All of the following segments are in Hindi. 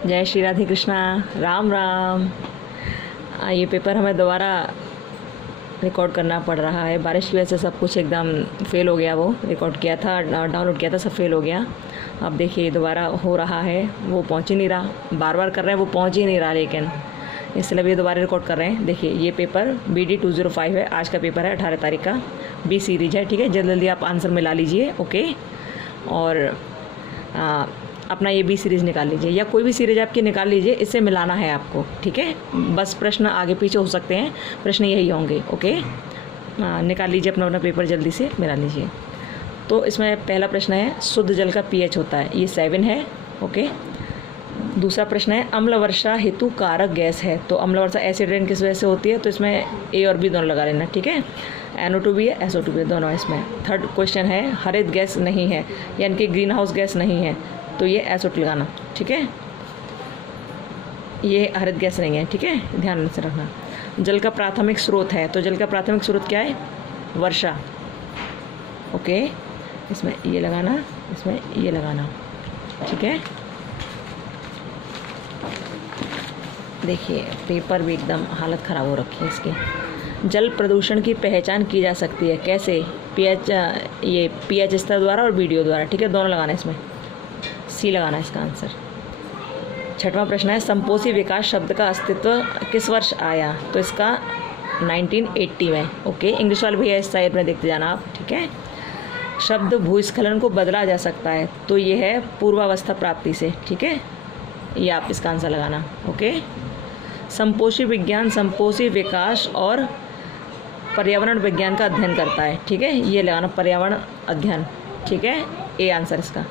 जय श्री राधे कृष्णा। राम राम। ये पेपर हमें दोबारा रिकॉर्ड करना पड़ रहा है। बारिश की वजह से सब कुछ एकदम फेल हो गया। वो रिकॉर्ड किया था, डाउनलोड किया था, सब फेल हो गया। अब देखिए दोबारा हो रहा है, वो पहुंच ही नहीं रहा। बार बार कर रहे हैं, वो पहुंच ही नहीं रहा, लेकिन इसलिए भी दोबारा रिकॉर्ड कर रहे हैं। देखिए ये पेपर BD 205 है, आज का पेपर है 18 तारीख का। B सीरीज है, ठीक है। जल्दी जल्दी आप आंसर मिला लीजिए, ओके। और अपना ये B सीरीज़ निकाल लीजिए, या कोई भी सीरीज आपकी निकाल लीजिए, इससे मिलाना है आपको, ठीक है। बस प्रश्न आगे पीछे हो सकते हैं, प्रश्न यही होंगे, ओके। निकाल लीजिए अपना अपना पेपर, जल्दी से मिला लीजिए। तो इसमें पहला प्रश्न है, शुद्ध जल का pH होता है, ये 7 है, ओके। दूसरा प्रश्न है, अम्ल वर्षा हेतु कारक गैस है। तो अम्ल वर्षा एसिड रेन किस वजह से होती है? तो इसमें A और B दोनों लगा लेना, ठीक है। NO2 भी है, SO2 भी है, दोनों इसमें। थर्ड क्वेश्चन है, हरित गैस नहीं है, यानी कि ग्रीन हाउस गैस नहीं है, तो ये SO2 लगाना, ठीक है। ये हरित गैस नहीं है, ठीक है, ध्यान से रखना। जल का प्राथमिक स्रोत है, तो जल का प्राथमिक स्रोत क्या है? वर्षा, ओके। इसमें ये लगाना, इसमें ये लगाना, ठीक है। देखिए पेपर भी एकदम हालत ख़राब हो रखी है इसकी। जल प्रदूषण की पहचान की जा सकती है कैसे? pH स्तर द्वारा और वीडियो द्वारा, ठीक है, दोनों लगाना है। इसमें C लगाना है इसका आंसर। छठवां प्रश्न है, संपोषी विकास शब्द का अस्तित्व किस वर्ष आया? तो इसका 1980 में, ओके। इंग्लिश वाले भैया इस साइड में देखते जाना आप, ठीक है। शब्द भूस्खलन को बदला जा सकता है, तो ये है पूर्वावस्था प्राप्ति से, ठीक है। ये आप इसका आंसर लगाना, ओके। संपोषी विज्ञान संपोषी विकास और पर्यावरण विज्ञान का अध्ययन करता है, ठीक है। ये लगाना, पर्यावरण अध्ययन, ठीक है। A आंसर इसका,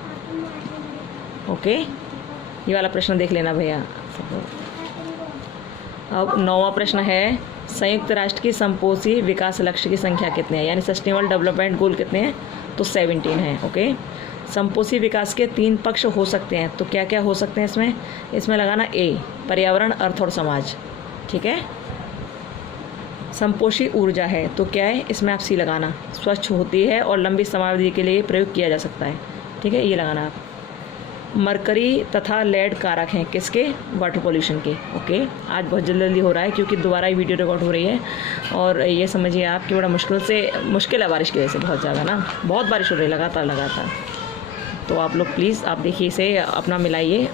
ओके। ये वाला प्रश्न देख लेना भैया। अब 9वां प्रश्न है, संयुक्त राष्ट्र की संपोषी विकास लक्ष्य की संख्या कितने हैं, यानी सस्टेनेबल डेवलपमेंट गोल कितने हैं? तो 17 है, ओके। संपोषी विकास के 3 पक्ष हो सकते हैं, तो क्या क्या हो सकते हैं इसमें? इसमें लगाना A, पर्यावरण, अर्थ और समाज, ठीक है। संपोषी ऊर्जा है, तो क्या है? इसमें आप C लगाना, स्वच्छ होती है और लंबी समयावधि के लिए प्रयोग किया जा सकता है, ठीक है, ये लगाना आप। मरकरी तथा लेड कारक हैं किसके? वाटर पोल्यूशन के, ओके। आज बहुत जल्दी हो रहा है क्योंकि दोबारा ही वीडियो रिकॉर्ड हो रही है, और ये समझिए आप कि बड़ा मुश्किल है बारिश की वजह से, बहुत ज़्यादा ना, बहुत बारिश हो रही है लगातार। तो आप लोग प्लीज़ आप देखिए, इसे अपना मिलाइए,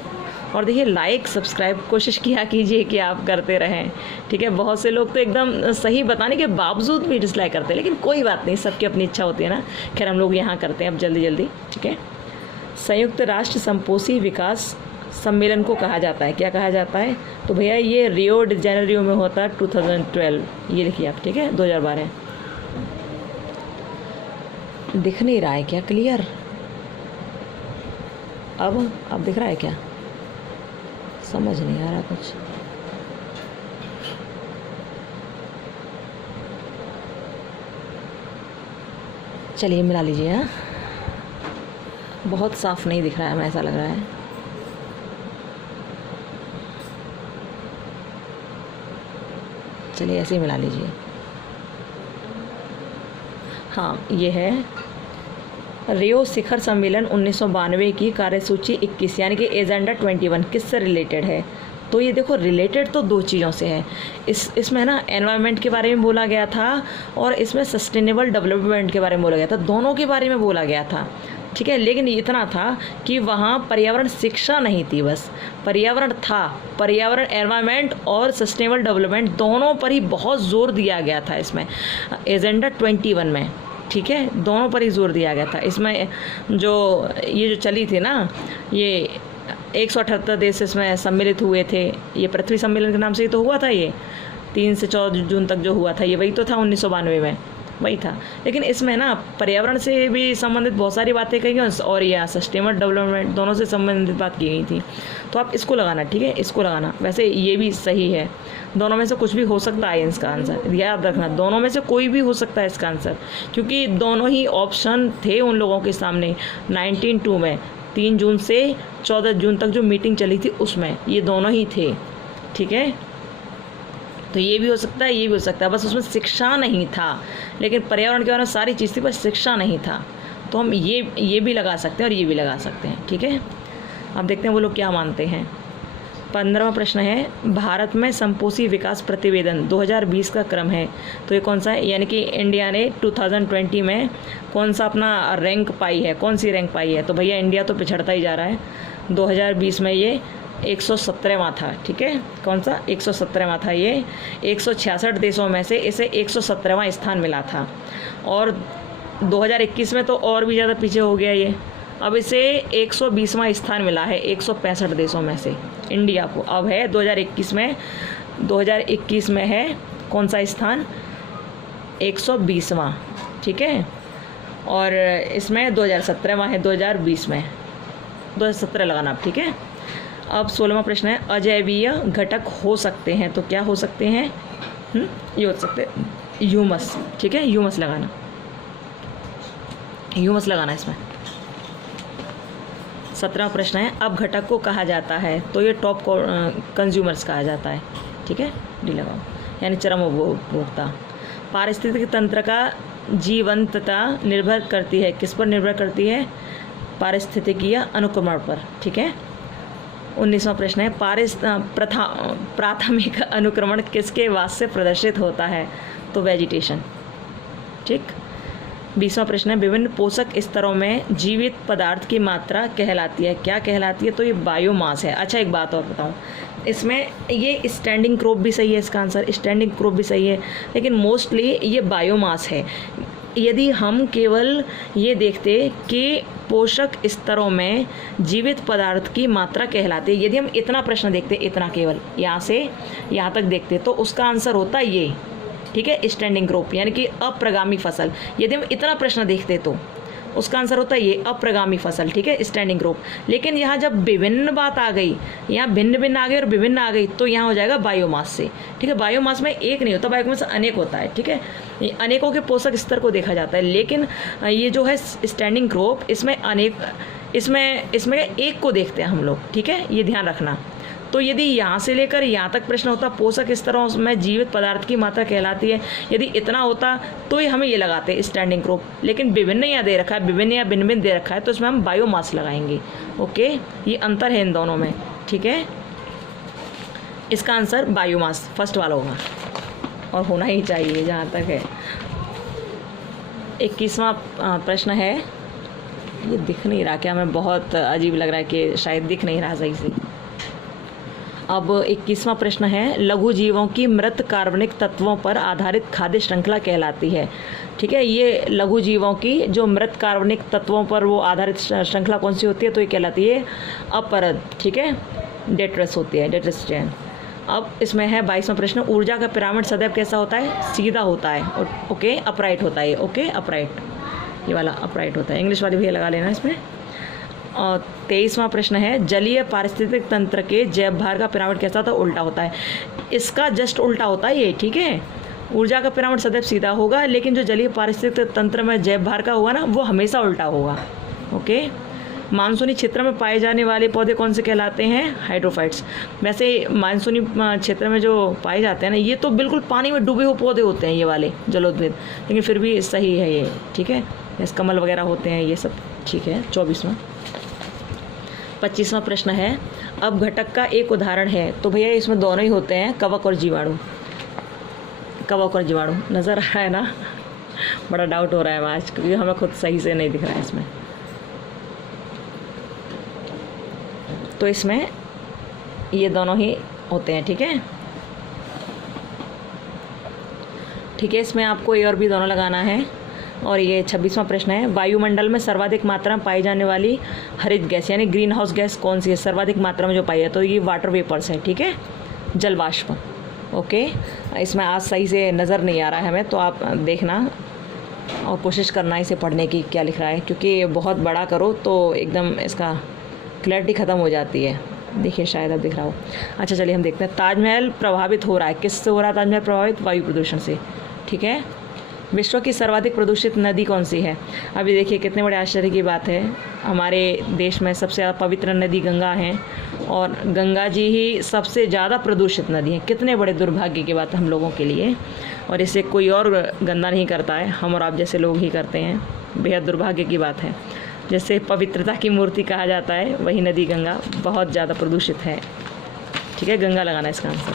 और देखिए लाइक सब्सक्राइब कोशिश किया कीजिए कि आप करते रहें, ठीक है। बहुत से लोग तो एकदम सही बताने के बावजूद भी डिसलाइक करते हैं, लेकिन कोई बात नहीं, सबकी अपनी इच्छा होती है ना। खैर हम लोग यहाँ करते हैं अब जल्दी, ठीक है। संयुक्त राष्ट्र संपोषी विकास सम्मेलन को कहा जाता है, क्या कहा जाता है? तो भैया ये रियो डी जेनेरियो में होता है 2012, ये लिखिए आप, ठीक है, 2012। दिख नहीं रहा है क्या क्लियर? अब दिख रहा है क्या? समझ नहीं आ रहा कुछ। चलिए मिला लीजिए। हाँ, बहुत साफ नहीं दिख रहा है, हमें ऐसा लग रहा है। चलिए ऐसे ही मिला लीजिए। हाँ, ये है रियो शिखर सम्मेलन 1992 की कार्यसूची 21, यानी कि एजेंडा 21 किससे रिलेटेड है? तो ये देखो रिलेटेड तो 2 चीज़ों से है। इसमें ना एनवायरनमेंट के बारे में बोला गया था, और इसमें सस्टेनेबल डेवलपमेंट के बारे में बोला गया था, दोनों के बारे में बोला गया था, ठीक है। लेकिन इतना था कि वहाँ पर्यावरण शिक्षा नहीं थी, बस पर्यावरण था। पर्यावरण, एनवायरनमेंट और सस्टेनेबल डेवलपमेंट दोनों पर ही बहुत जोर दिया गया था इसमें, एजेंडा 21 में, ठीक है, दोनों पर ही जोर दिया गया था। इसमें जो चली थी ना, ये 178 देश इसमें सम्मिलित हुए थे। ये पृथ्वी सम्मेलन के नाम से ही तो हुआ था, ये 3 से 14 जून तक जो हुआ था, ये वही तो था 1992 में, वही था। लेकिन इसमें ना पर्यावरण से भी संबंधित बहुत सारी बातें कही गई, और यह सस्टेनेबल डेवलपमेंट दोनों से संबंधित बात की गई थी। तो आप इसको लगाना, ठीक है, इसको लगाना। वैसे ये भी सही है, दोनों में से कुछ भी हो सकता है इसका आंसर, याद रखना, दोनों में से कोई भी हो सकता है इसका आंसर, क्योंकि दोनों ही ऑप्शन थे उन लोगों के सामने 1992 में। 3 जून से 14 जून तक जो मीटिंग चली थी उसमें ये दोनों ही थे, ठीक है। तो ये भी हो सकता है, ये भी हो सकता है, बस उसमें शिक्षा नहीं था। लेकिन पर्यावरण के बारे में सारी चीज़ थी, बस शिक्षा नहीं था। तो हम ये भी लगा सकते हैं और ये भी लगा सकते हैं, ठीक है। अब देखते हैं वो लोग क्या मानते हैं। 15वां प्रश्न है भारत में संपोषी विकास प्रतिवेदन 2020 का क्रम है, तो ये कौन सा है? यानी कि इंडिया ने 2020 में कौन सा अपना रैंक पाई है, कौन सी रैंक पाई है? तो भैया इंडिया तो पिछड़ता ही जा रहा है। 2020 में ये 117वां था, ठीक है। कौन सा? 117वां था ये। 166 देशों में से इसे 117वां स्थान मिला था, और 2021 में तो और भी ज़्यादा पीछे हो गया ये। अब इसे 120वां स्थान मिला है 165 देशों में से इंडिया को। अब है 2021 में है कौन सा स्थान? 120वां, ठीक है। और इसमें 2017वां है, 2020 में 2017 लगाना आप, ठीक है। अब 16वां प्रश्न है अजैवीय घटक हो सकते हैं, तो क्या हो सकते हैं? ये हो सकते हैं ह्यूमस, ठीक है। ह्यूमस लगाना, ह्यूमस लगाना इसमें। 17वां प्रश्न है अब घटक को कहा जाता है, तो ये टॉप कंज्यूमर्स कहा जाता है, ठीक है। डी लगाओ, यानी चरम उपभोक्ता। पारिस्थितिक तंत्र का जीवंतता निर्भर करती है, किस पर निर्भर करती है? पारिस्थितिकीय अनुक्रमण पर, ठीक है। 19वां प्रश्न है प्राथमिक अनुक्रमण किसके वास्ते से प्रदर्शित होता है? तो वेजिटेशन, ठीक। 20वां प्रश्न है विभिन्न पोषक स्तरों में जीवित पदार्थ की मात्रा कहलाती है, क्या कहलाती है? तो ये बायोमास है। अच्छा, एक बात और बताऊं, इसमें ये स्टैंडिंग क्रॉप भी सही है, इसका आंसर स्टैंडिंग क्रॉप भी सही है, लेकिन मोस्टली ये बायोमास है। यदि हम केवल ये देखते कि पोषक स्तरों में जीवित पदार्थ की मात्रा कहलाती है, यदि हम इतना प्रश्न देखते, इतना केवल यहाँ से यहाँ तक देखते, तो उसका आंसर होता ये, ठीक है, स्टैंडिंग क्रॉप, यानी कि अप्रगामी फसल। यदि हम इतना प्रश्न देखते तो उसका आंसर होता है ये अप्रगामी फसल, ठीक है, स्टैंडिंग क्रॉप। लेकिन यहाँ जब विभिन्न बात आ गई, यहाँ भिन्न भिन्न आ गई और विभिन्न आ गई, तो यहाँ हो जाएगा बायोमास से, ठीक है। बायोमास में एक नहीं होता, बायोमास अनेक होता है, ठीक है। अनेकों के पोषक स्तर को देखा जाता है, लेकिन ये जो है स्टैंडिंग क्रॉप, इसमें अनेक, इसमें एक को देखते हैं हम लोग, ठीक है, ये ध्यान रखना। तो यदि यहाँ से लेकर यहाँ तक प्रश्न होता पोषक स्तरों में जीवित पदार्थ की मात्रा कहलाती है, यदि इतना होता तो ये हमें ये लगाते स्टैंडिंग क्रॉप, लेकिन विभिन्न यहाँ दे रखा है, विभिन्न या भिन्न भिन्न दे रखा है, तो इसमें हम बायोमास लगाएंगे। ओके, ये अंतर है इन दोनों में, ठीक है। इसका आंसर बायोमास फर्स्ट वाला होगा, और होना ही चाहिए जहाँ तक है। 21वां प्रश्न है, ये दिख नहीं रहा क्या? हमें बहुत अजीब लग रहा है कि शायद दिख नहीं रहा सही से। अब 21वां प्रश्न है लघु जीवों की मृत कार्बनिक तत्वों पर आधारित खाद्य श्रृंखला कहलाती है, ठीक है। ये लघु जीवों की जो मृत कार्बनिक तत्वों पर वो आधारित श्रृंखला कौन सी होती है? तो ये कहलाती है अपरद, ठीक है, डेट्रस होती है, डेट्रस चेन। अब इसमें है 22वां प्रश्न ऊर्जा का पिरामिड सदैव कैसा होता है? सीधा होता है, ओके, अपराइट होता है, ओके, अपराइट, ये वाला अपराइट होता है। इंग्लिश वाली भी लगा लेना इसमें। और 23वां प्रश्न है जलीय पारिस्थितिक तंत्र के जैव भार का पिरामिड कैसा होता है? उल्टा होता है। इसका जस्ट उल्टा होता है ये, ठीक है। ऊर्जा का पिरामिड सदैव सीधा होगा, लेकिन जो जलीय पारिस्थितिक तंत्र में जैव भार का होगा ना, वो हमेशा उल्टा होगा, ओके। मानसूनी क्षेत्र में पाए जाने वाले पौधे कौन से कहलाते हैं? हाइड्रोफाइट्स। वैसे मानसूनी क्षेत्र में जो पाए जाते हैं ना, ये तो बिल्कुल पानी में डूबे हुए पौधे होते हैं, ये वाले जलोद्भिद, लेकिन फिर भी सही है ये, ठीक है। इस कमल वगैरह होते हैं ये सब, ठीक है। 25वां प्रश्न है अब घटक का एक उदाहरण है, तो भैया इसमें दोनों ही होते हैं, कवक और जीवाणु। कवक और जीवाणु नज़र आ रहा है ना? बड़ा डाउट हो रहा है आज, क्योंकि हमें खुद सही से नहीं दिख रहा है इसमें। तो इसमें ये दोनों ही होते हैं, ठीक है, ठीक है। इसमें आपको ए और बी दोनों लगाना है। और ये 26वां प्रश्न है वायुमंडल में सर्वाधिक मात्रा में पाई जाने वाली हरित गैस यानी ग्रीन हाउस गैस कौन सी है? सर्वाधिक मात्रा में जो पाई है, तो ये वाटर वेपर्स है, ठीक है, जल वाष्प, ओके। इसमें आज सही से नज़र नहीं आ रहा है हमें, तो आप देखना और कोशिश करना इसे पढ़ने की क्या लिख रहा है, क्योंकि बहुत बड़ा करो तो एकदम इसका क्लैरिटी ख़त्म हो जाती है। देखिए शायद अब दिख रहा हो। अच्छा चलिए हम देखते हैं। ताजमहल प्रभावित हो रहा है, किससे हो रहा है ताजमहल प्रभावित? वायु प्रदूषण से, ठीक है। विश्व की सर्वाधिक प्रदूषित नदी कौन सी है? अभी देखिए कितने बड़े आश्चर्य की बात है, हमारे देश में सबसे ज़्यादा पवित्र नदी गंगा है, और गंगा जी ही सबसे ज़्यादा प्रदूषित नदी है। कितने बड़े दुर्भाग्य की बात है हम लोगों के लिए, और इसे कोई और गंदा नहीं करता है, हम और आप जैसे लोग ही करते हैं। बेहद दुर्भाग्य की बात है। जैसे पवित्रता की मूर्ति कहा जाता है, वही नदी गंगा बहुत ज़्यादा प्रदूषित है। ठीक है, गंगा लगाना इसका आंसर।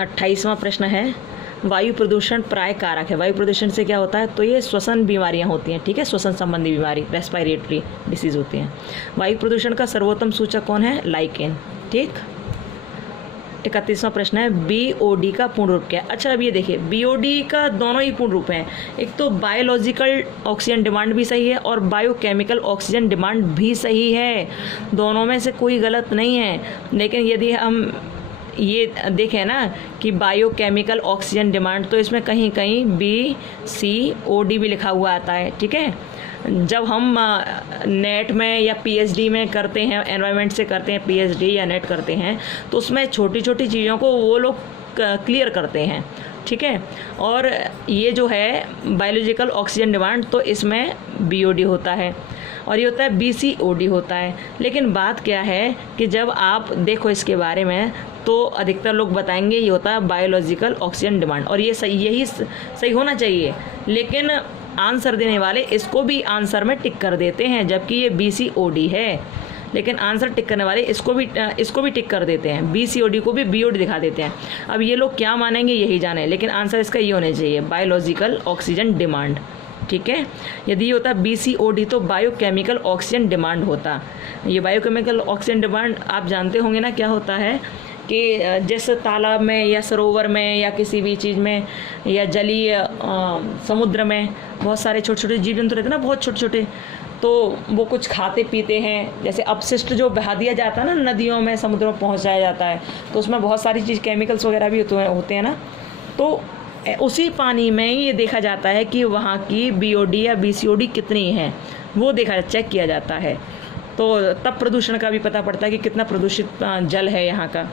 28वां प्रश्न है, वायु प्रदूषण प्राय कारक है। वायु प्रदूषण से क्या होता है, तो ये श्वसन बीमारियां होती हैं, ठीक है, श्वसन संबंधी बीमारी, रेस्पिरेटरी डिसीज होती हैं। वायु प्रदूषण का सर्वोत्तम सूचक कौन है, लाइकेन, ठीक। 31वां प्रश्न है, BOD का पूर्ण रूप क्या है। अच्छा, अब ये देखिए, BOD का दोनों ही पूर्ण रूप हैं। एक तो बायोलॉजिकल ऑक्सीजन डिमांड भी सही है और बायोकेमिकल ऑक्सीजन डिमांड भी सही है, दोनों में से कोई गलत नहीं है। लेकिन यदि हम ये देखें ना कि बायोकेमिकल ऑक्सीजन डिमांड, तो इसमें कहीं कहीं BCOD भी लिखा हुआ आता है, ठीक है। जब हम नेट में या PhD में करते हैं, एनवायरनमेंट से करते हैं PhD या नेट करते हैं, तो उसमें छोटी छोटी चीज़ों को वो लोग क्लियर करते हैं, ठीक है। और ये जो है बायोलॉजिकल ऑक्सीजन डिमांड, तो इसमें BOD होता है और ये होता है BCOD होता है। लेकिन बात क्या है कि जब आप देखो इसके बारे में, तो अधिकतर लोग बताएंगे ये होता है बायोलॉजिकल ऑक्सीजन डिमांड, और ये सही, यही सही होना चाहिए। लेकिन आंसर देने वाले इसको भी आंसर में टिक कर देते हैं, जबकि ये BCOD है। लेकिन आंसर टिक करने वाले इसको भी टिक कर देते हैं, BCOD को भी BOD दिखा देते हैं। अब ये लोग क्या मानेंगे यही जाने, लेकिन आंसर इसका ये होना चाहिए, बायोलॉजिकल ऑक्सीजन डिमांड, ठीक है। यदि ये होता BCOD तो बायोकेमिकल ऑक्सीजन डिमांड होता। ये बायोकेमिकल ऑक्सीजन डिमांड आप जानते होंगे ना, क्या होता है कि जैसे तालाब में या सरोवर में या किसी भी चीज़ में या जलीय समुद्र में बहुत सारे छोटे छोटे जीव जंतु रहते हैं ना, बहुत छोटे छोटे, तो वो कुछ खाते पीते हैं। जैसे अपशिष्ट जो बहा दिया जाता है ना, नदियों में, समुद्रों में पहुंचाया जाता है, तो उसमें बहुत सारी चीज़ केमिकल्स वगैरह भी होते हैं ना, तो उसी पानी में ये देखा जाता है कि वहाँ की BOD या BCOD कितनी है, वो चेक किया जाता है। तो तब प्रदूषण का भी पता पड़ता है कि कितना प्रदूषित जल है यहाँ का।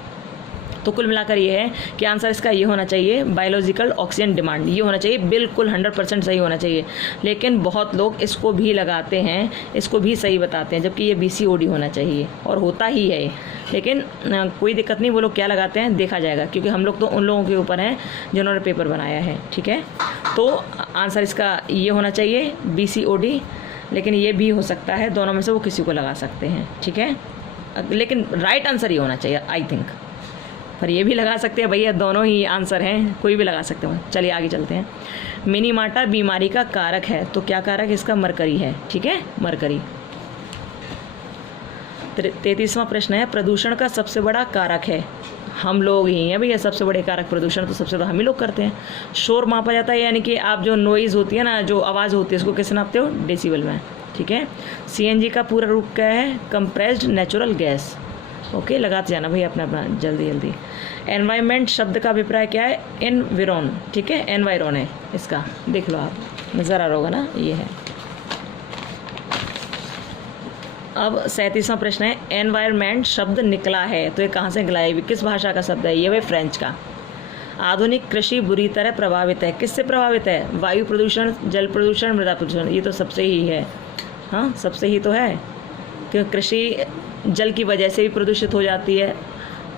तो कुल मिलाकर ये है कि आंसर इसका ये होना चाहिए, बायोलॉजिकल ऑक्सीजन डिमांड, ये होना चाहिए, बिल्कुल 100% सही होना चाहिए। लेकिन बहुत लोग इसको भी लगाते हैं, इसको भी सही बताते हैं, जबकि ये BCOD होना चाहिए और होता ही है। लेकिन कोई दिक्कत नहीं, वो लोग क्या लगाते हैं देखा जाएगा, क्योंकि हम लोग तो उन लोगों के ऊपर हैं जिन्होंने पेपर बनाया है, ठीक है। तो आंसर इसका ये होना चाहिए, BCOD, लेकिन ये भी हो सकता है, दोनों में से वो किसी को लगा सकते हैं, ठीक है। लेकिन राइट आंसर ये होना चाहिए, आई थिंक। पर ये भी लगा सकते हैं भैया, दोनों ही आंसर हैं, कोई भी लगा सकते हैं। चलिए आगे चलते हैं। मिनीमाटा बीमारी का कारक है, तो क्या कारक इसका, मरकरी है, ठीक है, मरकरी। 33वां प्रश्न है, प्रदूषण का सबसे बड़ा कारक है। हम लोग ही हैं भैया सबसे बड़े कारक, प्रदूषण तो सबसे हम ही लोग करते हैं। शोर मापा जाता है, यानी कि आप जो नॉइज़ होती है ना, जो आवाज़ होती है, उसको कैसे नापते हो, डेसिबल में, ठीक है। CNG का पूरा रूप क्या है, कंप्रेस्ड नेचुरल गैस, ओके, लगाते जाना भैया अपना अपना जल्दी जल्दी। एनवायरनमेंट शब्द का अभिप्राय क्या है, एनवायरन, ठीक है, एनवायरन है इसका, देख लो आप, नज़र आ रहा होगा ना, ये है। अब 37वां प्रश्न है, एनवायरनमेंट शब्द निकला है, तो ये कहाँ से निकला है, किस भाषा का शब्द है, ये भाई फ्रेंच का। आधुनिक कृषि बुरी तरह प्रभावित है, किससे प्रभावित है, वायु प्रदूषण, जल प्रदूषण, मृदा प्रदूषण, ये तो सबसे ही है, हाँ सबसे ही तो है, क्योंकि कृषि जल की वजह से भी प्रदूषित हो जाती है,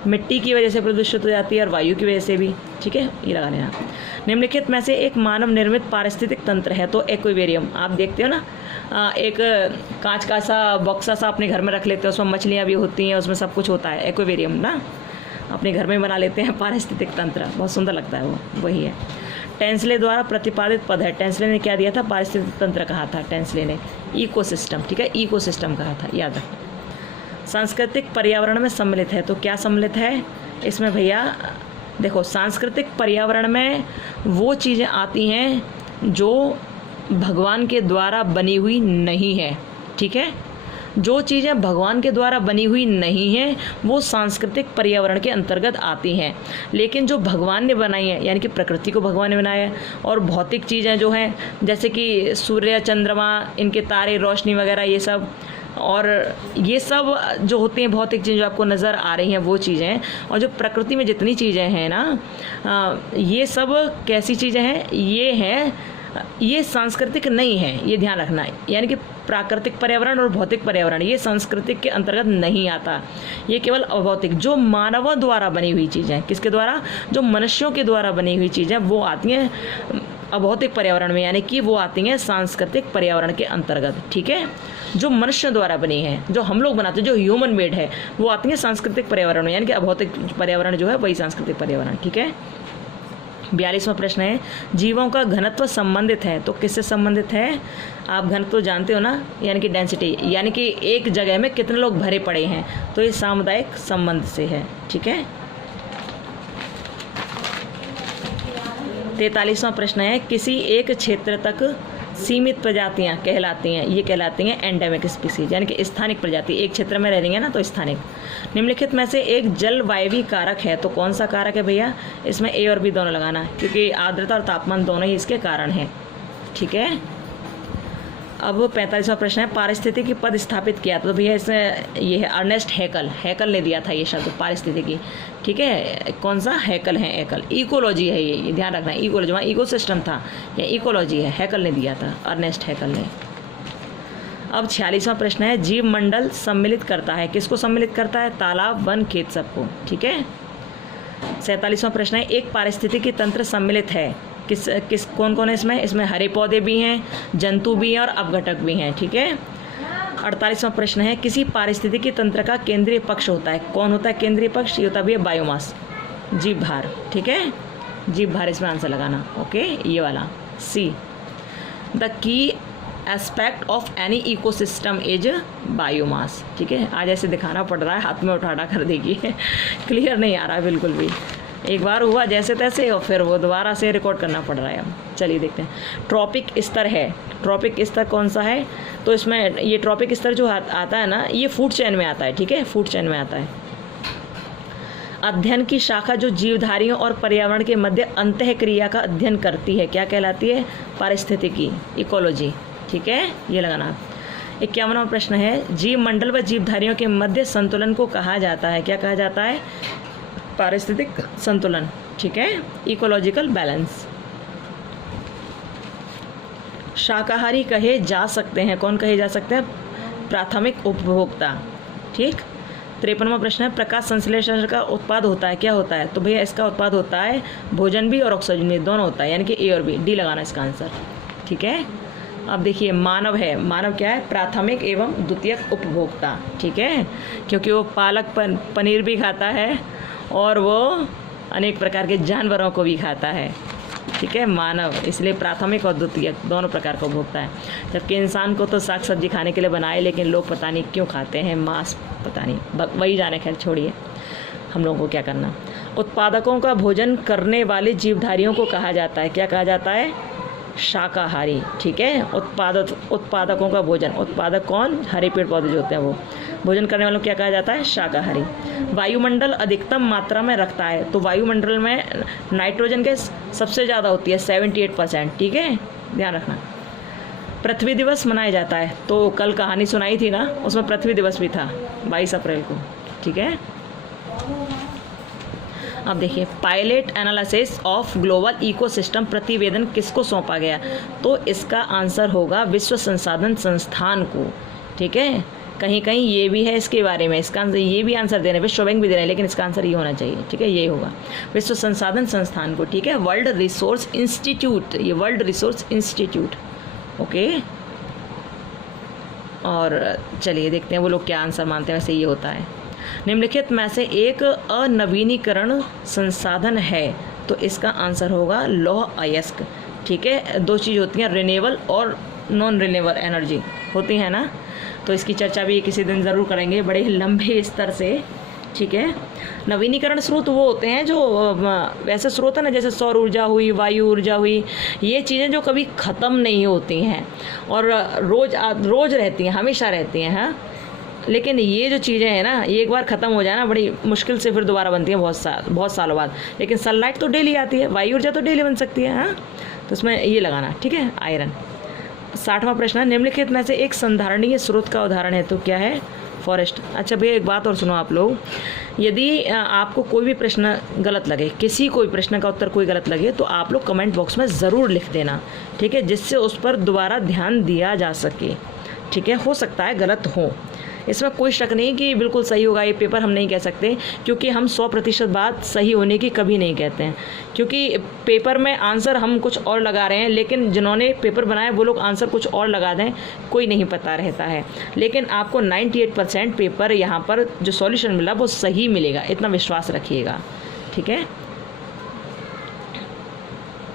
मिट्टी की वजह से प्रदूषित हो जाती है, और वायु की वजह से भी, ठीक है, ये लगा लेना। निम्नलिखित में से एक मानव निर्मित पारिस्थितिक तंत्र है, तो एक्वेरियम, आप देखते हो ना, एक कांच का सा बॉक्सा सा अपने घर में रख लेते हैं, उसमें मछलियाँ भी होती हैं, उसमें सब कुछ होता है, एक्वेरियम ना अपने घर में बना लेते हैं, पारिस्थितिक तंत्र, बहुत सुंदर लगता है वो, वही है। टेंसले द्वारा प्रतिपादित पद है, टेंसले ने क्या दिया था, पारिस्थितिक तंत्र कहा था, टेंसले ने इकोसिस्टम, ठीक है, इकोसिस्टम कहा था, याद रखना। सांस्कृतिक पर्यावरण में सम्मिलित है, तो क्या सम्मिलित है इसमें भैया, देखो सांस्कृतिक पर्यावरण में वो चीज़ें आती हैं जो भगवान के द्वारा बनी हुई नहीं है, ठीक है, जो चीज़ें भगवान के द्वारा बनी हुई नहीं हैं वो सांस्कृतिक पर्यावरण के अंतर्गत आती हैं, लेकिन जो भगवान ने बनाई है, यानी कि प्रकृति को भगवान ने बनाया है, और भौतिक चीज़ें जो हैं जैसे कि सूर्य, चंद्रमा, इनके तारे, रोशनी वगैरह, ये सब, और ये सब जो होती हैं भौतिक चीज़ें जो आपको नज़र आ रही हैं वो चीज़ें, और जो प्रकृति में जितनी चीज़ें हैं ना, ये सब कैसी चीज़ें हैं, ये हैं, ये सांस्कृतिक नहीं है, ये ध्यान रखना है। यानी कि प्राकृतिक पर्यावरण और भौतिक पर्यावरण ये सांस्कृतिक के अंतर्गत नहीं आता, ये केवल अभौतिक जो मानवों द्वारा बनी हुई चीज़ें, किसके द्वारा, जो मनुष्यों के द्वारा बनी हुई चीज़ें वो आती हैं अभौतिक पर्यावरण में, यानी कि वो आती हैं सांस्कृतिक पर्यावरण के अंतर्गत, ठीक है। जो मनुष्य द्वारा बनी है, जो हम लोग बनाते हैं, जो ह्यूमन मेड है, वो आती है सांस्कृतिक पर्यावरण में, यानी कि अभौतिक पर्यावरण जो है वही सांस्कृतिक पर्यावरण, ठीक है। 42वां प्रश्न है, जीवों का घनत्व संबंधित है, तो किससे संबंधित है? आप घनत्व तो जानते हो ना, यानी कि डेंसिटी, यानी कि एक जगह में कितने लोग भरे पड़े हैं, तो ये सामुदायिक संबंध से है, ठीक है। 43वां प्रश्न है, किसी एक क्षेत्र तक सीमित प्रजातियां कहलाती हैं, ये कहलाती हैं एंडेमिक स्पीसीज, यानी कि स्थानिक प्रजाति, एक क्षेत्र में रह रही है ना, तो स्थानिक। निम्नलिखित में से एक जलवायवी कारक है, तो कौन सा कारक है भैया? इसमें ए और बी दोनों लगाना है, क्योंकि आर्द्रता और तापमान दोनों ही इसके कारण हैं, ठीक है। अब 45वां प्रश्न है, पारिस्थितिकी पद स्थापित किया, तो भैया इसमें ये है अर्नेस्ट हैकल ने दिया था ये शब्द पारिस्थितिकी, ठीक है। कौन सा? हैकल है, हैकल। इकोलॉजी है ये ध्यान रखना, इकोलॉजी वहाँ इकोसिस्टम था, या इकोलॉजी है, हैकल ने दिया था, अर्नेस्ट हैकल ने। अब 46वां प्रश्न है, जीव मंडल सम्मिलित करता है, किसको सम्मिलित करता है? तालाब, वन, खेत, सबको, ठीक है। 47वां प्रश्न है, एक पारिस्थितिकी तंत्र सम्मिलित है, किस कौन कौन है इसमें? इसमें हरे पौधे भी हैं, जंतु भी हैं और अपघटक भी हैं, ठीक है। 48वां प्रश्न है, किसी पारिस्थितिकी तंत्र का केंद्रीय पक्ष होता है, कौन होता है केंद्रीय पक्ष? ये होता है बायोमास, जीव भार, ठीक है। जीव भार इसमें आंसर लगाना, ओके, ये वाला सी। The key aspect of any ecosystem is biomass, ठीक है। आज ऐसे दिखाना पड़ रहा है, हाथ में उठा कर देखिए क्लियर नहीं आ रहा है बिल्कुल भी, एक बार हुआ जैसे तैसे और फिर वो दोबारा से रिकॉर्ड करना पड़ रहा है। अब चलिए देखते हैं। ट्रॉपिक स्तर है, ट्रॉपिक स्तर कौन सा है? तो इसमें ये ट्रॉपिक स्तर जो आता है ना, ये फूड चेन में आता है, ठीक है, फूड चेन में आता है। अध्ययन की शाखा जो जीवधारियों और पर्यावरण के मध्य अंतः क्रिया का अध्ययन करती है, क्या कहलाती है? पारिस्थितिकी, इकोलॉजी, ठीक है, ये लगाना। 51वां प्रश्न है, जीव मंडल व जीवधारियों के मध्य संतुलन को कहा जाता है, क्या कहा जाता है? पारिस्थितिक संतुलन, ठीक है, इकोलॉजिकल बैलेंस। शाकाहारी कहे जा सकते हैं, कौन कहे जा सकते हैं? प्राथमिक उपभोक्ता, ठीक। 53वां प्रश्न है, प्रकाश संश्लेषण का उत्पाद होता है, क्या होता है? तो भैया इसका उत्पाद होता है भोजन भी और ऑक्सीजन भी, दोनों होता है, यानी कि ए और बी, डी लगाना इसका आंसर, ठीक है। अब देखिए मानव है, मानव क्या है? प्राथमिक एवं द्वितीयक उपभोक्ता, ठीक है, क्योंकि वो पालक पनीर भी खाता है और वो अनेक प्रकार के जानवरों को भी खाता है, ठीक है, मानव, इसलिए प्राथमिक और द्वितीयक दोनों प्रकार का उपभोक्ता है। जबकि इंसान को तो साग सब्जी खाने के लिए बनाए, लेकिन लोग पता नहीं क्यों खाते हैं मांस, पता नहीं, वही जाने, खैर छोड़िए, हम लोगों को क्या करना। उत्पादकों का भोजन करने वाले जीवधारियों को कहा जाता है, क्या कहा जाता है? शाकाहारी, ठीक है। उत्पादकों का भोजन, उत्पादक कौन? हरे पेड़ पौधे जो होते हैं वो, भोजन करने वालों को क्या कहा जाता है? शाकाहारी। वायुमंडल अधिकतम मात्रा में रखता है, तो वायुमंडल में नाइट्रोजन गैस सबसे ज़्यादा होती है, 78%, ठीक है, ध्यान रखना। पृथ्वी दिवस मनाया जाता है, तो कल कहानी सुनाई थी ना, उसमें पृथ्वी दिवस भी था 22 अप्रैल को, ठीक है। अब देखिए, pilot analysis of global ecosystem प्रतिवेदन किसको सौंपा गया? तो इसका आंसर होगा विश्व संसाधन संस्थान को, ठीक है। कहीं कहीं ये भी है इसके बारे में, इसका आंसर ये भी आंसर दे रहे हैं, विश्व बैंक भी दे रहे हैं, लेकिन इसका आंसर ये होना चाहिए, ठीक है, ये होगा विश्व संसाधन संस्थान को, ठीक है। वर्ल्ड रिसोर्स इंस्टीट्यूट, ये वर्ल्ड रिसोर्स इंस्टीट्यूट, ओके। और चलिए देखते हैं वो लोग क्या आंसर मानते हैं, वैसे ये होता है। निम्नलिखित में से एक अनवीनीकरण संसाधन है, तो इसका आंसर होगा लौह अयस्क, ठीक है। दो चीज़ होती हैं, रिन्यूएबल और नॉन रिन्यूएबल एनर्जी होती है ना, तो इसकी चर्चा भी किसी दिन ज़रूर करेंगे बड़े लंबे स्तर से, ठीक है। नवीनीकरण स्रोत वो होते हैं जो वैसे स्रोत है ना, जैसे सौर ऊर्जा हुई, वायु ऊर्जा हुई, ये चीज़ें जो कभी ख़त्म नहीं होती हैं और रोज़ रहती हैं, हमेशा रहती हैं, हाँ। लेकिन ये जो चीज़ें हैं ना, ये एक बार ख़त्म हो जाए ना, बड़ी मुश्किल से फिर दोबारा बनती हैं, बहुत सालों बाद। लेकिन सनलाइट तो डेली आती है, वायु ऊर्जा तो डेली बन सकती है, हाँ। तो इसमें ये लगाना, ठीक है, आयरन। 60वां प्रश्न है, निम्नलिखित में से एक संधारणीय स्रोत का उदाहरण है, तो क्या है? फॉरेस्ट। अच्छा भैया एक बात और सुनो आप लोग, यदि आपको कोई भी प्रश्न गलत लगे, किसी कोई प्रश्न का उत्तर कोई गलत लगे, तो आप लोग कमेंट बॉक्स में ज़रूर लिख देना, ठीक है, जिससे उस पर दोबारा ध्यान दिया जा सके, ठीक है। हो सकता है गलत हो, इसमें कोई शक नहीं कि बिल्कुल सही होगा ये पेपर, हम नहीं कह सकते, क्योंकि हम 100% बात सही होने की कभी नहीं कहते हैं, क्योंकि पेपर में आंसर हम कुछ और लगा रहे हैं, लेकिन जिन्होंने पेपर बनाया वो लोग आंसर कुछ और लगा दें, कोई नहीं पता रहता है। लेकिन आपको 98% पेपर यहाँ पर जो सॉल्यूशन मिला वो सही मिलेगा, इतना विश्वास रखिएगा, ठीक है।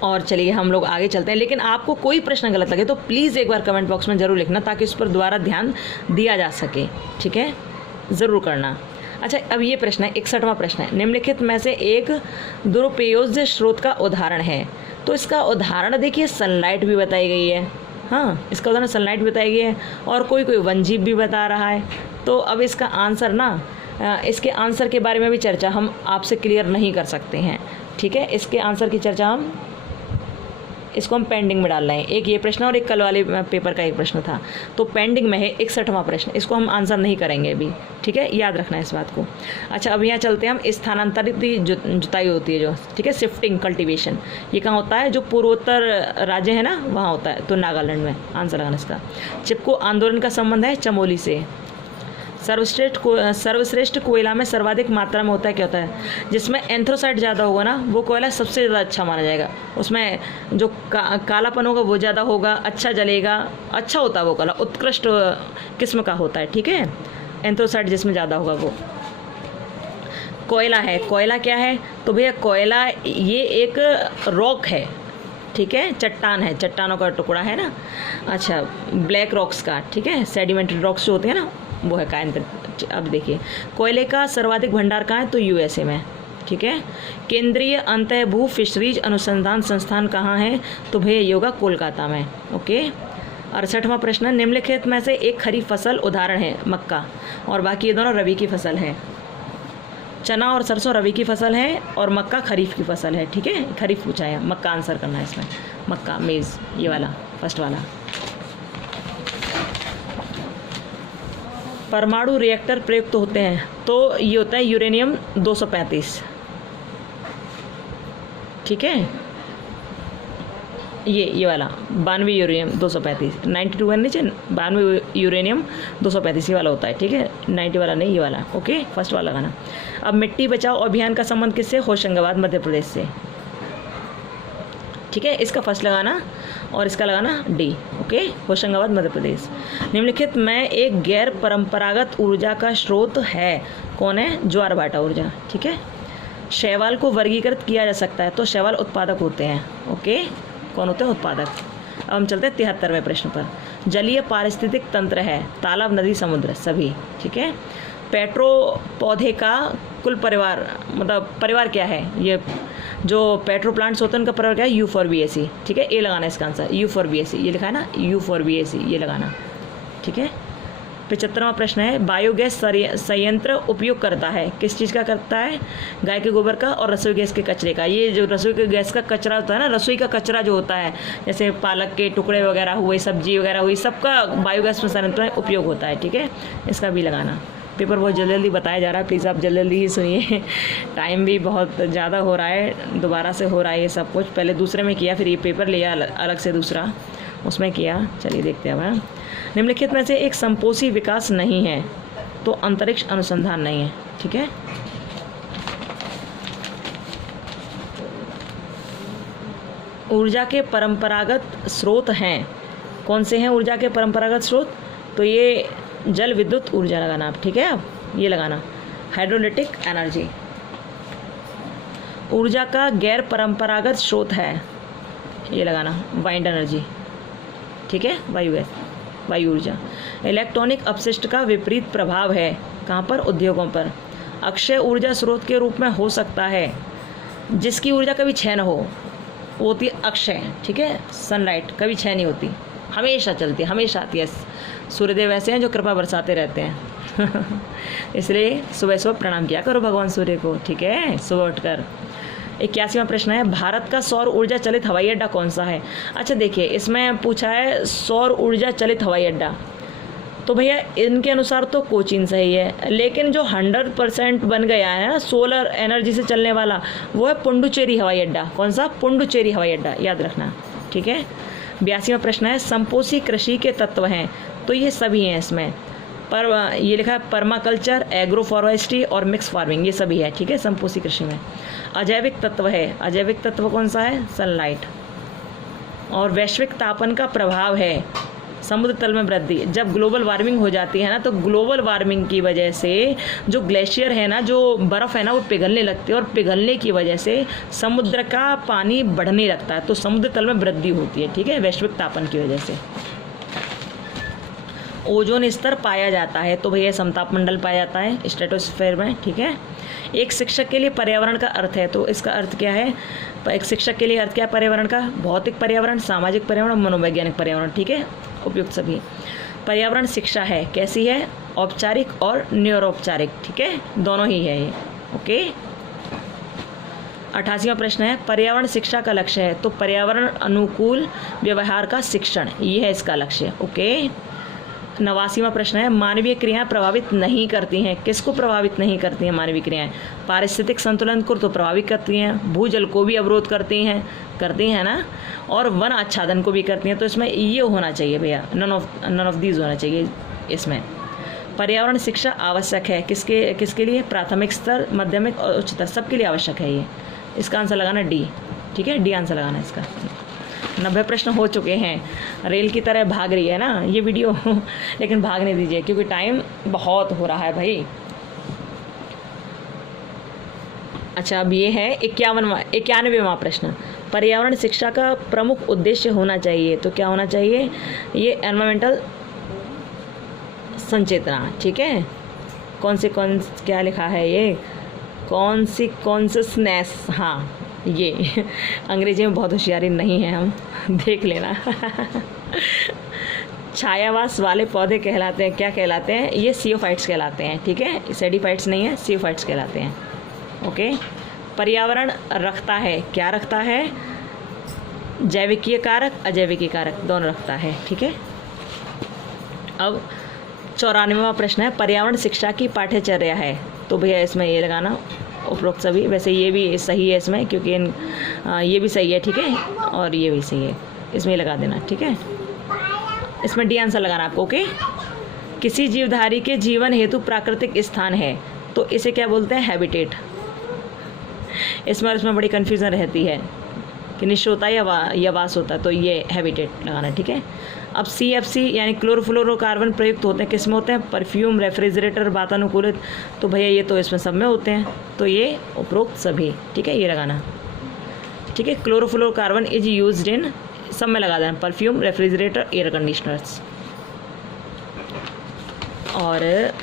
और चलिए हम लोग आगे चलते हैं। लेकिन आपको कोई प्रश्न गलत लगे तो प्लीज़ एक बार कमेंट बॉक्स में ज़रूर लिखना, ताकि उस पर दोबारा ध्यान दिया जा सके, ठीक है, ज़रूर करना। अच्छा, अब ये प्रश्न है, 61वां प्रश्न है, निम्नलिखित में से एक दुरुपयोज्य स्रोत का उदाहरण है। तो इसका उदाहरण देखिए, सनलाइट भी बताई गई है, हाँ, इसका उदाहरण सनलाइट भी बताई गई है, और कोई वनजीव भी बता रहा है। तो अब इसका आंसर ना, इसके आंसर के बारे में भी चर्चा हम आपसे क्लियर नहीं कर सकते हैं, ठीक है। इसके आंसर की चर्चा इसको हम पेंडिंग में डाल रहे हैं। एक ये प्रश्न और एक कल वाले पेपर का एक प्रश्न था, तो पेंडिंग में है 61वां प्रश्न, इसको हम आंसर नहीं करेंगे अभी, ठीक है, याद रखना है इस बात को। अच्छा, अब यहाँ चलते हैं हम, स्थानांतरित जुताई होती है जो, ठीक है, शिफ्टिंग कल्टीवेशन, ये कहाँ होता है, जो पूर्वोत्तर राज्य है ना वहाँ होता है, तो नागालैंड में आंसर लगाना इसका। चिपको आंदोलन का संबंध है चमोली से। सर्वश्रेष्ठ कोयला में सर्वाधिक मात्रा में होता है, क्या होता है, जिसमें एंथ्रोसाइट ज़्यादा होगा ना वो कोयला सबसे ज़्यादा अच्छा माना जाएगा, उसमें जो कालापन होगा वो ज़्यादा होगा, अच्छा जलेगा, अच्छा होता है वो कोयला, उत्कृष्ट किस्म का होता है, ठीक है, एंथ्रोसाइट जिसमें ज़्यादा होगा वो कोयला है। कोयला क्या है, तो भैया कोयला ये एक रॉक है, ठीक है, चट्टान है, चट्टानों का टुकड़ा है ना। अच्छा, ब्लैक रॉक्स का, ठीक है, सेडिमेंट्री रॉक्स जो होते हैं ना वो है कायन। अब देखिए, कोयले का सर्वाधिक भंडार कहाँ है, तो यूएसए में, ठीक है। केंद्रीय अंतःभू फिशरीज अनुसंधान संस्थान कहाँ है, तो भैया ये होगा कोलकाता में, ओके। 68वां प्रश्न, निम्नलिखित में से एक खरीफ फसल उदाहरण है, मक्का, और बाकी ये दोनों रबी की फसल है। चना और सरसों रबी की फसल है और मक्का खरीफ की फसल है, ठीक है, खरीफ पूछा है, मक्का आंसर करना है इसमें, मक्का, मेज़, ये वाला फर्स्ट वाला। परमाणु रिएक्टर प्रयुक्त होते हैं, तो ये होता है यूरेनियम 235, ठीक है, ये वाला 92 यूरेनियम 235, 92 है नीचे, 92 यूरेनियम 235 ये वाला होता है, ठीक है, 90 वाला नहीं, ये वाला, ओके, फर्स्ट वाला लगाना। अब मिट्टी बचाओ अभियान का संबंध किससे, होशंगाबाद मध्य प्रदेश से, ठीक है, इसका फर्स्ट लगाना और इसका लगाना डी, ओके, होशंगाबाद मध्य प्रदेश। निम्नलिखित में एक गैर परंपरागत ऊर्जा का स्रोत है, कौन है, ज्वार भाटा ऊर्जा, ठीक है। शैवाल को वर्गीकृत किया जा सकता है, तो शैवाल उत्पादक होते हैं, ओके, कौन होते हैं, उत्पादक। अब हम चलते हैं 73वें प्रश्न पर। जलीय पारिस्थितिक तंत्र है, तालाब, नदी, समुद्र, सभी, ठीक है। पेट्रो पौधे का कुल परिवार, मतलब परिवार क्या है, ये जो पेट्रो प्लांट्स होते हैं उनका परिवार क्या है, यूफोर्बिएसी, ठीक है, ए लगाना इसका आंसर, यूफोर्बिएसी, ये लिखा है ना, यूफोर्बिएसी, ये लगाना, ठीक है। 75वां प्रश्न है, बायोगैस संयंत्र उपयोग करता है, किस चीज़ का करता है, गाय के गोबर का और रसोई गैस के कचरे का। ये जो रसोई के गैस का कचरा होता है ना, रसोई का कचरा जो होता है, जैसे पालक के टुकड़े वगैरह हुए, सब्जी वगैरह हुई, सबका बायोगैस में संयंत्र में उपयोग होता है, ठीक है, इसका भी लगाना। पेपर बहुत जल्दी जल्दी बताया जा रहा है, प्लीज़ आप जल्दी जल्दी ही सुनिए, टाइम भी बहुत ज़्यादा हो रहा है, दोबारा से हो रहा है ये सब कुछ, पहले दूसरे में किया, फिर ये पेपर लिया अलग से दूसरा, उसमें किया। चलिए देखते हैं अब। निम्नलिखित में से एक संपोषी विकास नहीं है, तो अंतरिक्ष अनुसंधान नहीं है, ठीक है। ऊर्जा के परंपरागत स्रोत हैं, कौन से हैं ऊर्जा के परंपरागत स्रोत, तो ये जल विद्युत ऊर्जा लगाना आप, ठीक है, अब ये लगाना, हाइड्रोलिटिक एनर्जी। ऊर्जा का गैर परंपरागत स्रोत है, ये लगाना, वाइंड एनर्जी, ठीक है, वायु गैस, वायु ऊर्जा। इलेक्ट्रॉनिक अपशिष्ट का विपरीत प्रभाव है, कहाँ पर, उद्योगों पर। अक्षय ऊर्जा स्रोत के रूप में हो सकता है, जिसकी ऊर्जा कभी क्षय न हो, वो होती है अक्षय, ठीक है। सनलाइट कभी क्षय नहीं होती, हमेशा चलती है, हमेशा आती है। सूर्यदेव ऐसे हैं जो कृपा बरसाते रहते हैं इसलिए सुबह सुबह प्रणाम किया करो भगवान सूर्य को, ठीक है, सुबह उठकर। 81वां प्रश्न है, भारत का सौर ऊर्जा चलित हवाई अड्डा कौन सा है। अच्छा देखिए, इसमें पूछा है सौर ऊर्जा चलित हवाई अड्डा, तो भैया इनके अनुसार तो कोचीन सही है, लेकिन जो 100% बन गया है ना सोलर एनर्जी से चलने वाला, वो है पुडुचेरी हवाई अड्डा। कौन सा, पुडुचेरी हवाई अड्डा, याद रखना, ठीक है। 82वां प्रश्न है, संपोषी कृषि के तत्व हैं, तो ये सभी हैं इसमें, पर ये लिखा है पर्माकल्चर, एग्रो फॉरेस्ट्री और मिक्स फार्मिंग, ये सभी है, ठीक है, संपोषी कृषि में। अजैविक तत्व है, अजैविक तत्व कौन सा है? सनलाइट। और वैश्विक तापन का प्रभाव है समुद्र तल में वृद्धि। जब ग्लोबल वार्मिंग हो जाती है ना, तो ग्लोबल वार्मिंग की वजह से जो ग्लेशियर है ना, जो बर्फ़ है ना, वो पिघलने लगती है, और पिघलने की वजह से समुद्र का पानी बढ़ने लगता है, तो समुद्र तल में वृद्धि होती है, ठीक है, वैश्विक तापन की वजह से। ओजोन स्तर पाया जाता है, तो भैया समताप मंडल पाया जाता है स्ट्रेटोस्फेयर में, ठीक है। एक शिक्षक के लिए पर्यावरण का अर्थ है, तो इसका अर्थ क्या है? एक शिक्षक के लिए अर्थ क्या है पर्यावरण का? भौतिक पर्यावरण, सामाजिक पर्यावरण, मनोवैज्ञानिक पर्यावरण, ठीक है, उपयुक्त सभी। पर्यावरण शिक्षा है, कैसी है? औपचारिक और न्यूरोपचारिक, ठीक है, दोनों ही है ये, ओके। 88वां प्रश्न है, पर्यावरण शिक्षा का लक्ष्य है, तो पर्यावरण अनुकूल व्यवहार का शिक्षण, ये है इसका लक्ष्य, ओके। 89वां प्रश्न है, मानवीय क्रियाएं प्रभावित नहीं करती हैं, किसको प्रभावित नहीं करती हैं मानवीय क्रियाएं? पारिस्थितिक संतुलन को तो प्रभावित करती हैं, भूजल को भी अवरोध करती हैं ना, और वन आच्छादन को भी करती हैं, तो इसमें ये होना चाहिए भैया, नन ऑफ दीज होना चाहिए इसमें। पर्यावरण शिक्षा आवश्यक है, किसके लिए? प्राथमिक स्तर, माध्यमिक और उच्चतर, सबके लिए आवश्यक है ये। इसका आंसर लगाना डी, ठीक है, डी आंसर लगाना इसका। 90 प्रश्न हो चुके हैं, रेल की तरह भाग रही है ना ये वीडियो लेकिन भागने दीजिए क्योंकि टाइम बहुत हो रहा है भाई। अच्छा, अब ये है 91वां प्रश्न, पर्यावरण शिक्षा का प्रमुख उद्देश्य होना चाहिए, तो क्या होना चाहिए? ये एनवायरमेंटल संचेतना, ठीक है। क्या लिखा है ये? कॉन्सियसनेस, हाँ, ये अंग्रेजी में बहुत होशियारी नहीं है, हम देख लेना छायावास वाले पौधे कहलाते हैं, क्या कहलाते हैं? ये सीओफाइट्स कहलाते हैं, ठीक है, सेडिफाइट्स नहीं है, सीओफाइट्स कहलाते हैं, ओके। पर्यावरण रखता है, क्या रखता है? जैविकीय कारक, अजैविकीय कारक, दोनों रखता है, ठीक है। अब 94वां प्रश्न है, पर्यावरण शिक्षा की पाठ्यचर्या है, तो भैया इसमें ये लगाना उपरोक्त सभी। वैसे ये भी सही है इसमें, क्योंकि ये भी सही है, ठीक है, और ये भी सही है, इसमें लगा देना, ठीक है। इसमें डी आंसर लगाना आपको, ओके। किसी जीवधारी के जीवन हेतु प्राकृतिक स्थान है, तो इसे क्या बोलते हैं? हैबिटेट। इसमें बड़ी कन्फ्यूज़न रहती है कि निश्चय होता है या वास होता है, तो ये हैबिटेट लगाना, ठीक है। अब CFC यानी क्लोरोफ्लोरोकार्बन प्रयुक्त होते हैं, किस में होते हैं? परफ्यूम, रेफ्रिजरेटर, वातानुकूलित, तो भैया ये तो इसमें सब में होते हैं, तो ये उपरोक्त सभी, ठीक है, ये लगाना, ठीक है। क्लोरोफ्लोरोकार्बन इज यूज्ड इन, सब में लगा देना, परफ्यूम, रेफ्रिजरेटर, एयर कंडीशनर्स। और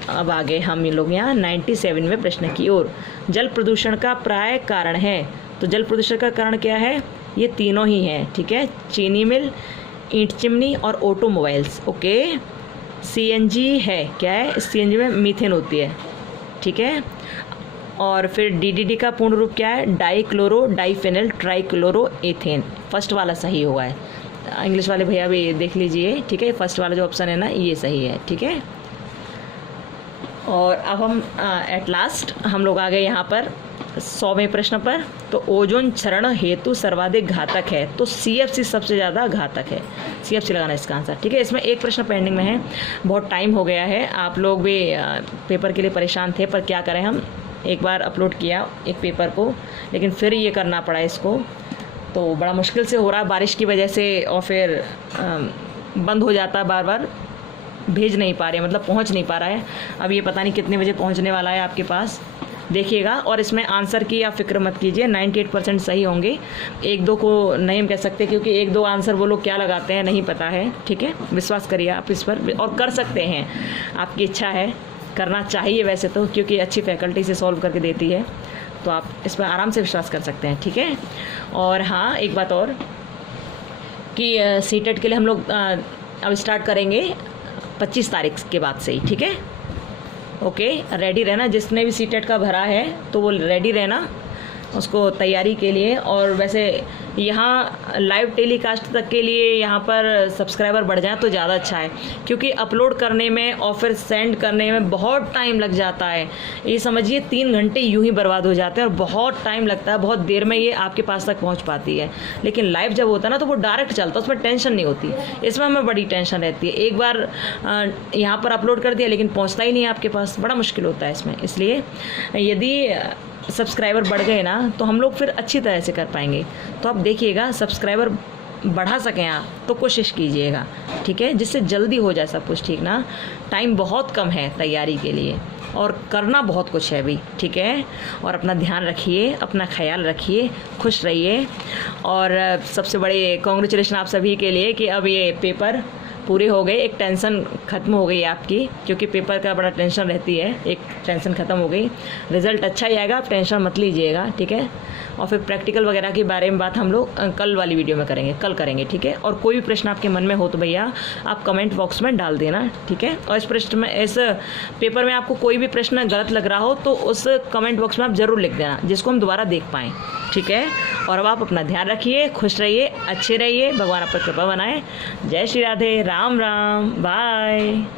अब आगे हम लोग यहाँ 97वें प्रश्न की ओर। जल प्रदूषण का प्राय कारण है, तो जल प्रदूषण का कारण क्या है? ये तीनों ही हैं, ठीक है, चीनी मिल, ईंट चिमनी और ऑटोमोबाइल्स, ओके। CNG है, क्या है? CNG में मीथेन होती है, ठीक है। और फिर DDT का पूर्ण रूप क्या है? Dichloro diphenyl trichloro ethane, first वाला सही हुआ है। इंग्लिश वाले भैया भी देख लीजिए, ठीक है, फर्स्ट वाला जो ऑप्शन है ना, ये सही है, ठीक है। और अब हम एट लास्ट हम लोग आ गए यहाँ पर 100वें प्रश्न पर। तो ओजोन क्षरण हेतु सर्वाधिक घातक है, तो CFC सबसे ज़्यादा घातक है, CFC लगाना इसका आंसर, ठीक है। इसमें एक प्रश्न पेंडिंग में है, बहुत टाइम हो गया है, आप लोग भी पेपर के लिए परेशान थे, पर क्या करें, हम एक बार अपलोड किया एक पेपर को, लेकिन फिर ये करना पड़ा इसको, तो बड़ा मुश्किल से हो रहा है बारिश की वजह से, और फिर बंद हो जाता है बार बार, भेज नहीं पा रहे, मतलब पहुंच नहीं पा रहा है। अब ये पता नहीं कितने बजे पहुंचने वाला है आपके पास, देखिएगा। और इसमें आंसर की आप फिक्र मत कीजिए, 98% सही होंगे, 1-2 को नहीं हम कह सकते, क्योंकि 1-2 आंसर वो लोग क्या लगाते हैं नहीं पता है, ठीक है। विश्वास करिए आप इस पर, और कर सकते हैं, आपकी इच्छा है, करना चाहिए वैसे तो, क्योंकि अच्छी फैकल्टी से सॉल्व करके देती है, तो आप इस पर आराम से विश्वास कर सकते हैं, ठीक है। और हाँ, एक बात और कि CTET के लिए हम लोग अब स्टार्ट करेंगे 25 तारीख के बाद से ही, ठीक है, ओके। रेडी रहना, जिसने भी CTET का भरा है तो वो रेडी रहना, उसको तैयारी के लिए। और वैसे यहाँ लाइव टेलीकास्ट तक के लिए यहाँ पर सब्सक्राइबर बढ़ जाए तो ज़्यादा अच्छा है, क्योंकि अपलोड करने में और फिर सेंड करने में बहुत टाइम लग जाता है। ये समझिए 3 घंटे यूं ही बर्बाद हो जाते हैं और बहुत टाइम लगता है, बहुत देर में ये आपके पास तक पहुँच पाती है। लेकिन लाइव जब होता है ना तो वो डायरेक्ट चलता है, उसमें टेंशन नहीं होती। इसमें हमें बड़ी टेंशन रहती है, एक बार यहाँ पर अपलोड कर दिया लेकिन पहुँचता ही नहीं है आपके पास, बड़ा मुश्किल होता है इसमें। इसलिए यदि सब्सक्राइबर बढ़ गए ना तो हम लोग फिर अच्छी तरह से कर पाएंगे। तो आप देखिएगा सब्सक्राइबर बढ़ा सकें आप तो कोशिश कीजिएगा, ठीक है, जिससे जल्दी हो जाए सब कुछ, ठीक ना। टाइम बहुत कम है तैयारी के लिए और करना बहुत कुछ है अभी, ठीक है। और अपना ध्यान रखिए, अपना ख्याल रखिए, खुश रहिए। और सबसे बड़े कॉन्ग्रेचुलेशन आप सभी के लिए कि अब ये पेपर पूरे हो गए, एक टेंशन ख़त्म हो गई आपकी, क्योंकि पेपर का बड़ा टेंशन रहती है, एक टेंशन ख़त्म हो गई। रिज़ल्ट अच्छा ही आएगा, आप टेंशन मत लीजिएगा, ठीक है। और फिर प्रैक्टिकल वगैरह के बारे में बात हम लोग कल वाली वीडियो में करेंगे, कल करेंगे, ठीक है। और कोई भी प्रश्न आपके मन में हो तो भैया आप कमेंट बॉक्स में डाल देना, ठीक है। और इस पेपर में आपको कोई भी प्रश्न गलत लग रहा हो तो उस कमेंट बॉक्स में आप ज़रूर लिख देना, जिसको हम दोबारा देख पाएँ, ठीक है। और अब आप अपना ध्यान रखिए, खुश रहिए, अच्छे रहिए, भगवान आप पर कृपा बनाए। जय श्री राधे, राम राम, बाय।